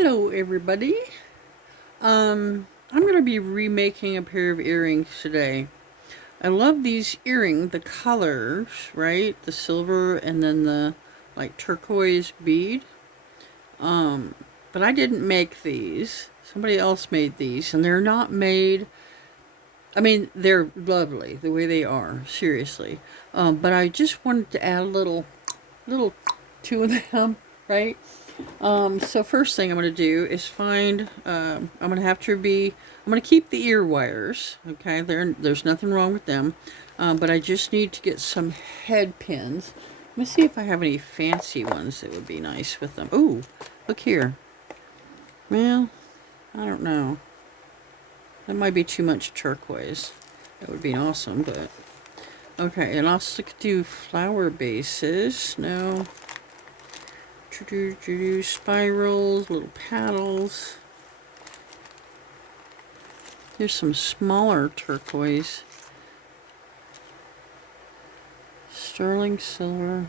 Hello everybody. I'm gonna be remaking a pair of earrings today. I love these the colors, right? The silver and then the like turquoise bead. But I didn't make these. Somebody else made these and they're not made, I mean, they're lovely the way they are, seriously. But I just wanted to add a little to them, right? So first thing I'm going to do is find, I'm going to I'm going to keep the ear wires, okay, there's nothing wrong with them, but I just need to get some head pins. Let me see if I have any fancy ones that would be nice with them. Ooh, look here. Well, I don't know. That might be too much turquoise. That would be awesome, but... Okay, and I'll do flower bases. No. Spirals, little paddles. Here's some smaller turquoise. Sterling silver.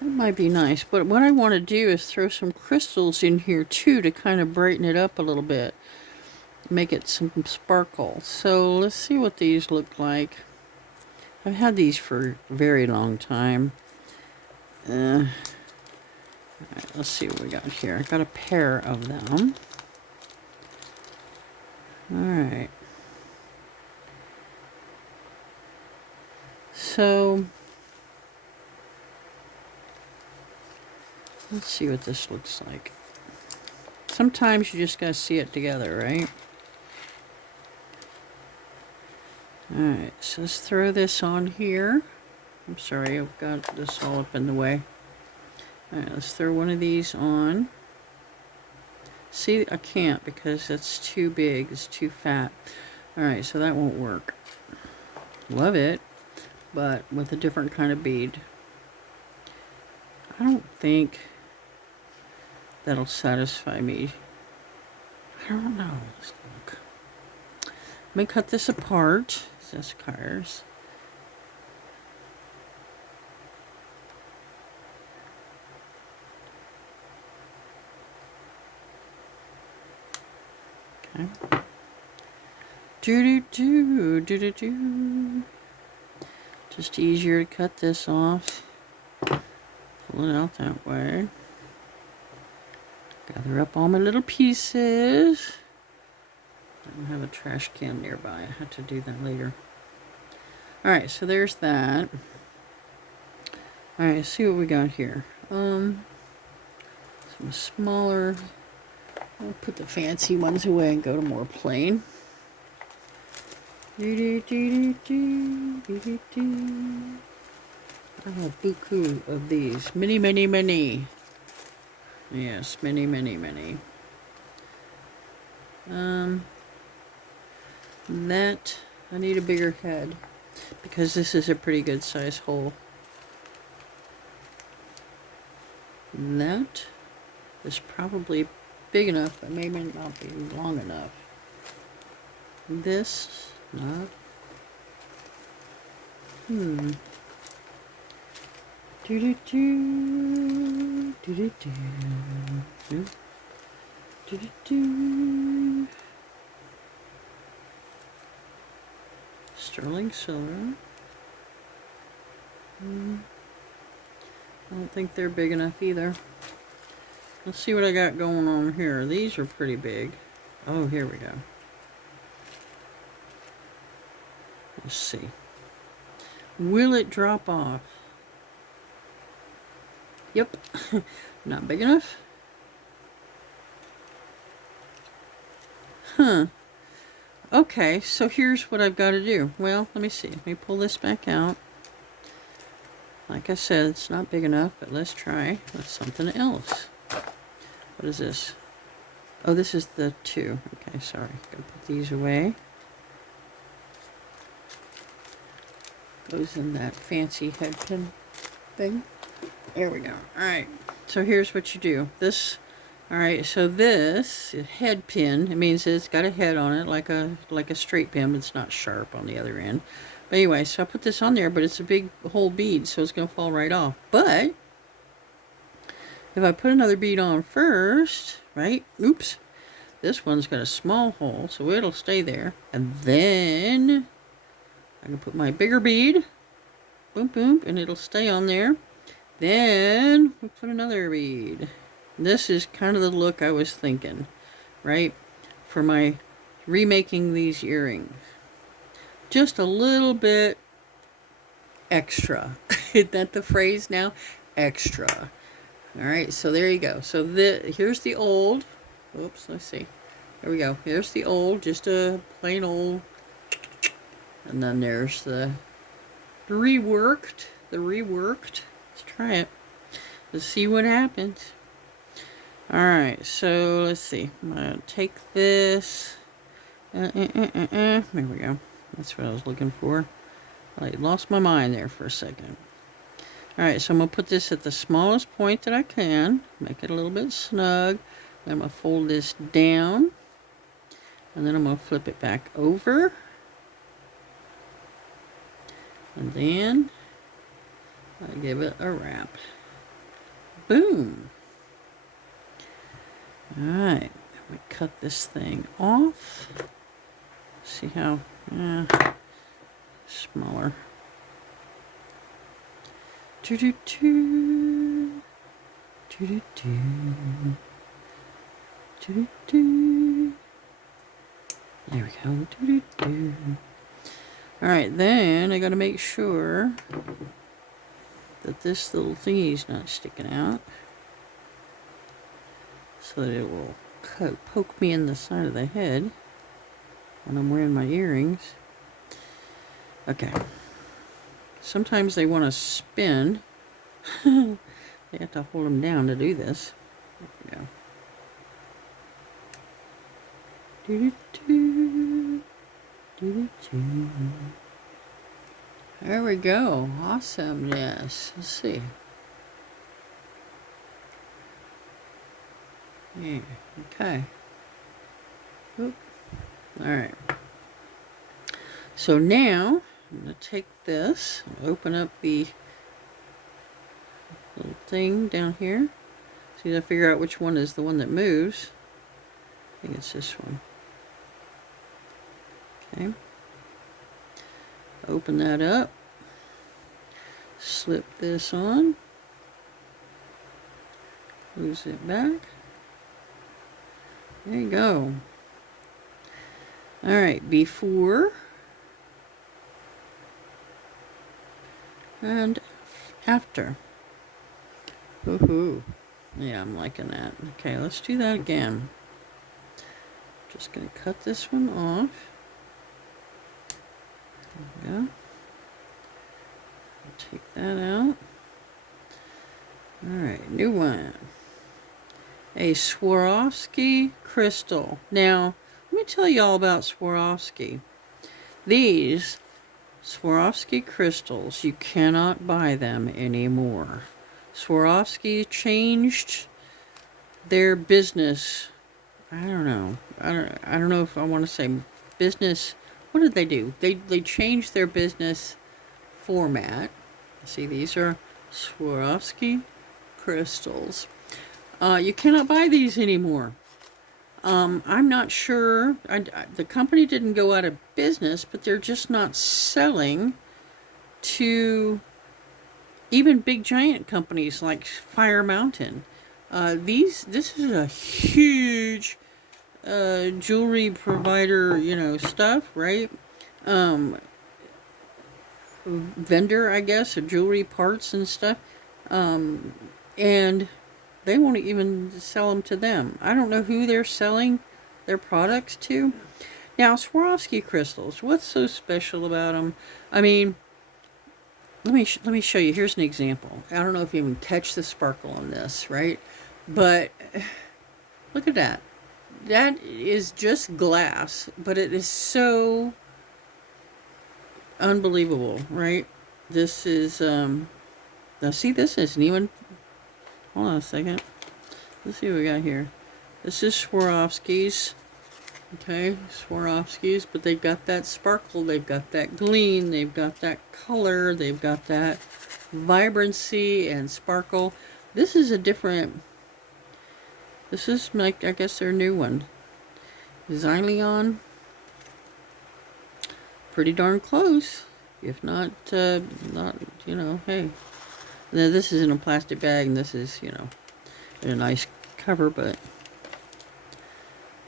That might be nice, but what I want to do is throw some crystals in here too to kind of brighten it up a little bit. Make it some sparkle. So let's see what these look like. I've had these for a very long time. Alright, let's see what we got here. I got a pair of them. Alright. So, let's see what this looks like. Sometimes you just gotta see it together, right? Alright, so let's throw this on here. I'm sorry, I've got this all up in the way. Alright, let's throw one of these on. See, I can't because it's too big, it's too fat. Alright, so that won't work. Love it, but with a different kind of bead. I don't think that'll satisfy me. I don't know. Let's look. Let me cut this apart. This cars. Okay. Do. Just easier to cut this off. Pull it out that way. Gather up all my little pieces. I don't have a trash can nearby. I have to do that later. Alright, so there's that. Alright, see what we got here. Some smaller. I'll put the fancy ones away and go to more plain. I have a buku of these. Many. Yes, many. That, I need a bigger head because this is a pretty good size hole. That is probably big enough, but maybe not be long enough. This, not. Sterling silver. I don't think they're big enough either. Let's see what I got going on here. These are pretty big. Oh, here we go. Let's see. Will it drop off? Yep. Not big enough. Huh. Okay, so here's what I've got to do. Well, let me see. Let me pull this back out. Like I said, it's not big enough, but let's try with something else. What is this? Oh, this is the 2. Okay, sorry. Gotta put these away. Goes in that fancy head pin thing. There we go. Alright, so here's what you do. This, alright, so this head pin, it means it's got a head on it, like a straight pin, but it's not sharp on the other end. But anyway, so I put this on there, but it's a big whole bead, so it's going to fall right off. But If I put another bead on first, right? Oops. This one's got a small hole, so it'll stay there. And then I can put my bigger bead. Boom, boom, and it'll stay on there. Then we put another bead. This is kind of the look I was thinking, right? For my remaking these earrings. Just a little bit extra. Isn't that the phrase now? Extra. All right, so there you go. So here's the old. Oops, let's see. There we go. Here's the old, just a plain old. And then there's the reworked. Let's try it. Let's see what happens. Alright, so let's see. I'm going to take this. There we go. That's what I was looking for. I lost my mind there for a second. Alright, so I'm going to put this at the smallest point that I can. Make it a little bit snug. Then I'm going to fold this down. And then I'm going to flip it back over. And then I give it a wrap. Boom. Alright, we cut this thing off. See how smaller. Do do do. Do do do. Do do do. There we go. Do do do. Alright, then I gotta make sure that this little thingy's not sticking out, so that it will poke me in the side of the head when I'm wearing my earrings. Okay. Sometimes they want to spin. They have to hold them down to do this. There we go. Doo-doo-doo. Doo-doo-doo. There we go. Awesomeness. Let's see. Yeah. Okay. Oop. All right. So now I'm going to take this and open up the little thing down here. So you got to figure out which one is the one that moves. I think it's this one. Okay. Open that up. Slip this on. Close it back. There you go. Alright, before and after. Woohoo. Yeah, I'm liking that. Okay, let's do that again. Just going to cut this one off. There we go. Take that out. Alright, new one. A Swarovski crystal. Now, let me tell you all about Swarovski. These Swarovski crystals, you cannot buy them anymore. Swarovski changed their business. I don't know. I don't know if I want to say business. What did they do? They changed their business format. See, these are Swarovski crystals. You cannot buy these anymore. I'm not sure. The company didn't go out of business, but they're just not selling to even big giant companies like Fire Mountain. This is a huge jewelry provider, stuff, right? Vendor, I guess, of jewelry parts and stuff. And they won't even sell them to them. I don't know who they're selling their products to. Now, Swarovski crystals, what's so special about them? I mean, let me show you. Here's an example. I don't know if you even catch the sparkle on this, right? But look at that. That is just glass, but it is so unbelievable, right? This is, now see, this isn't even, hold on a second. Let's see what we got here. This is Swarovski's. Okay, Swarovski's, but they've got that sparkle, they've got that gleam, they've got that color, they've got that vibrancy and sparkle. This is a different, this is like, I guess their new one. Xyleon. Pretty darn close. If not, not, you know, hey. Now this is in a plastic bag, and this is, you know, in a nice cover, but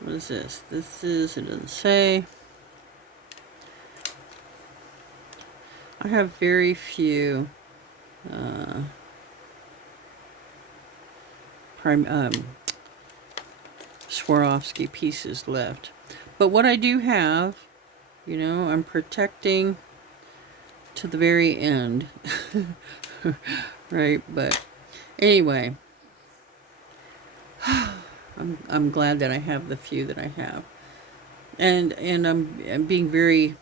what is this? This is, it doesn't say. I have very few Swarovski pieces left. But what I do have, you know, I'm protecting to the very end. Right, but anyway, I'm glad that I have the few that I have. And I'm being very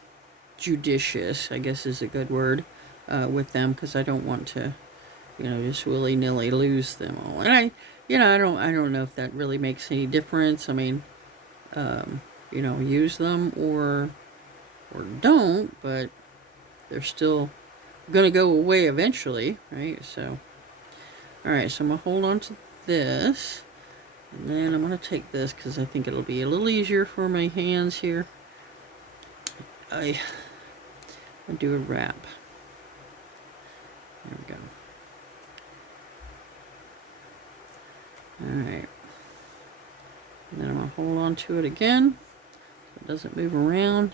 judicious, I guess is a good word, with them, because I don't want to, you know, just willy-nilly lose them all. And I don't know if that really makes any difference. I mean, you know, use them or don't, but they're still going to go away eventually, right? So, all right, so I'm going to hold on to this, and then I'm going to take this because I think it'll be a little easier for my hands here. I'll do a wrap. There we go. All right. And then I'm going to hold on to it again so it doesn't move around.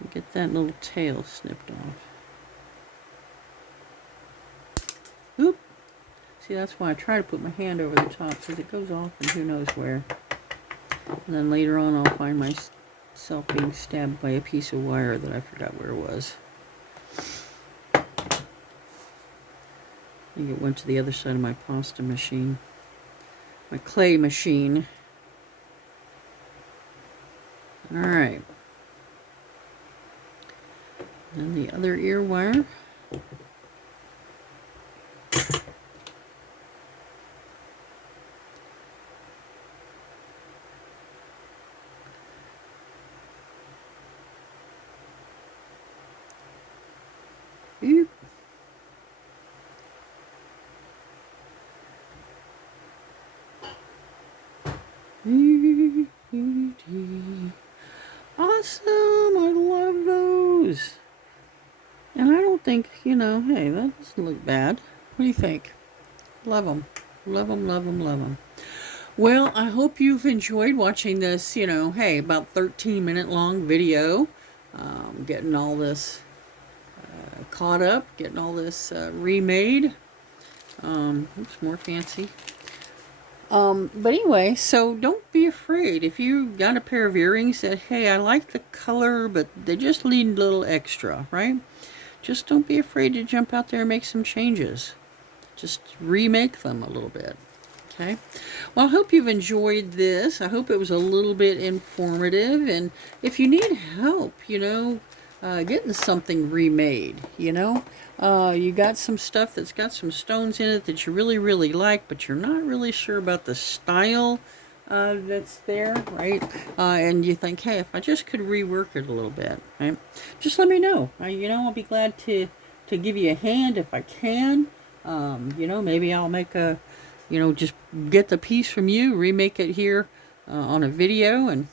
And get that little tail snipped off. Oop. See, that's why I try to put my hand over the top, because it goes off and who knows where. And then later on I'll find myself being stabbed by a piece of wire that I forgot where it was. I think it went to the other side of my pasta machine. My clay machine. Alright. And the other ear wire. Oop. Awesome! I love those. And I don't think, you know, hey, that doesn't look bad. What do you think? Love them. Love them, love them, love them. Well, I hope you've enjoyed watching this, you know, hey, about 13-minute long video. Getting all this caught up, getting all this remade. Looks more fancy. But anyway, so don't be afraid. If you got a pair of earrings that, hey, I like the color, but they just need a little extra, right? Just don't be afraid to jump out there and make some changes. Just remake them a little bit. Okay. Well, I hope you've enjoyed this. I hope it was a little bit informative. And if you need help, you know, getting something remade, you know, you got some stuff that's got some stones in it that you really, really like, but you're not really sure about the style that's there, right? And you think, hey, if I just could rework it a little bit, right? Just let me know. You know, I'll be glad to give you a hand if I can. You know, maybe I'll make a, you know, just get the piece from you, remake it here on a video, and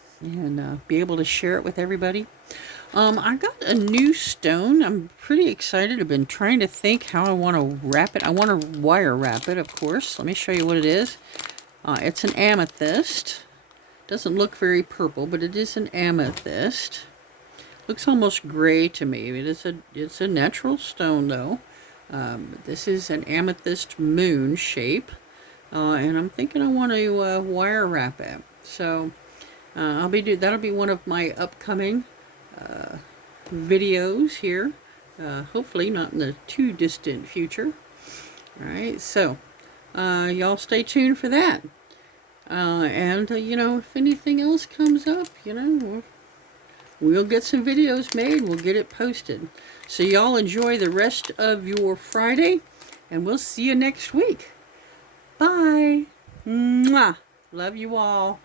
be able to share it with everybody. I got a new stone. I'm pretty excited. I've been trying to think how I want to wrap it. I want to wire wrap it, of course. Let me show you what it is. It's an amethyst. Doesn't look very purple, but it is an amethyst. Looks almost gray to me. It's a natural stone, though. This is an amethyst moon shape. And I'm thinking I want to wire wrap it. So that'll be one of my upcoming videos here. Hopefully not in the too distant future. Alright, so y'all stay tuned for that. And you know, if anything else comes up, you know, we'll get some videos made. We'll get it posted. So y'all enjoy the rest of your Friday, and we'll see you next week. Bye. Mwah. Love you all.